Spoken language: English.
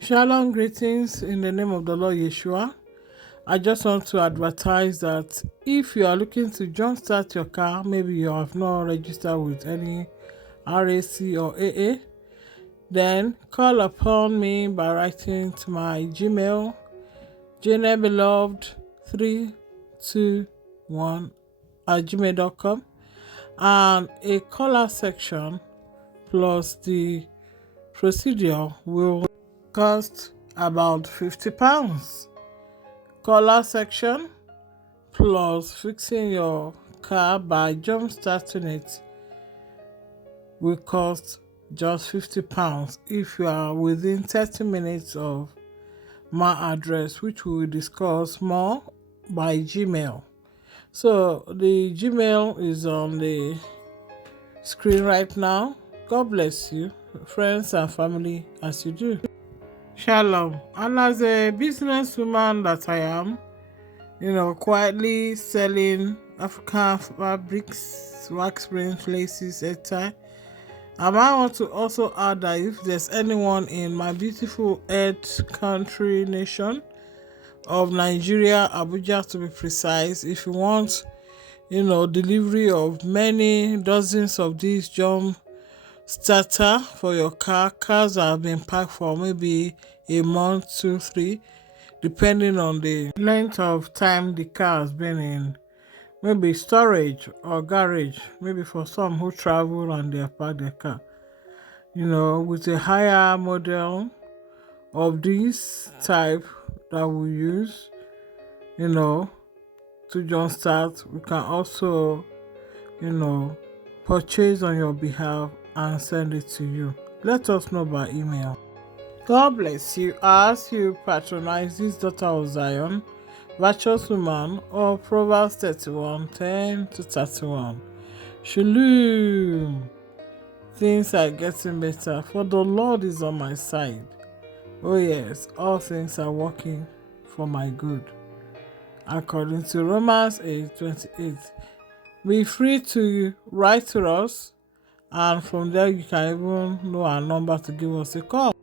Shalom, greetings in the name of the Lord Yeshua. I just want to advertise that if you are looking to jumpstart your car, maybe you have not registered with any RAC or AA, then call upon me by writing to my Gmail, jnebeloved321@gmail.com, and a caller section plus the procedure will cost about £50. Caller section plus fixing your car by jump starting it will cost just £50 if you are within 30 minutes of my address, which we will discuss more by Gmail. So the Gmail is on the screen right now. God bless you, friends and family, as you do. Shalom. And as a businesswoman that I am, quietly selling African fabrics, wax prints, laces, etc. And I want to also add that if there's anyone in my beautiful earth country nation of Nigeria, Abuja to be precise, if you want, delivery of many dozens of these jump starter for your cars that have been packed for maybe a month, 2, 3, depending on the length of time the car has been in maybe storage or garage, maybe for some who travel and they park their car, with a higher model of this type that we use, to jumpstart. We can also, purchase on your behalf and send it to you. Let us know by email. God bless you as you patronize this daughter of Zion, virtuous woman, or Proverbs 31:10-31. Shalom. Things are getting better, for the Lord is on my side. Oh yes, all things are working for my good, according to Romans 8:28. Be free to write to us, and from there you can even know our number to give us a call.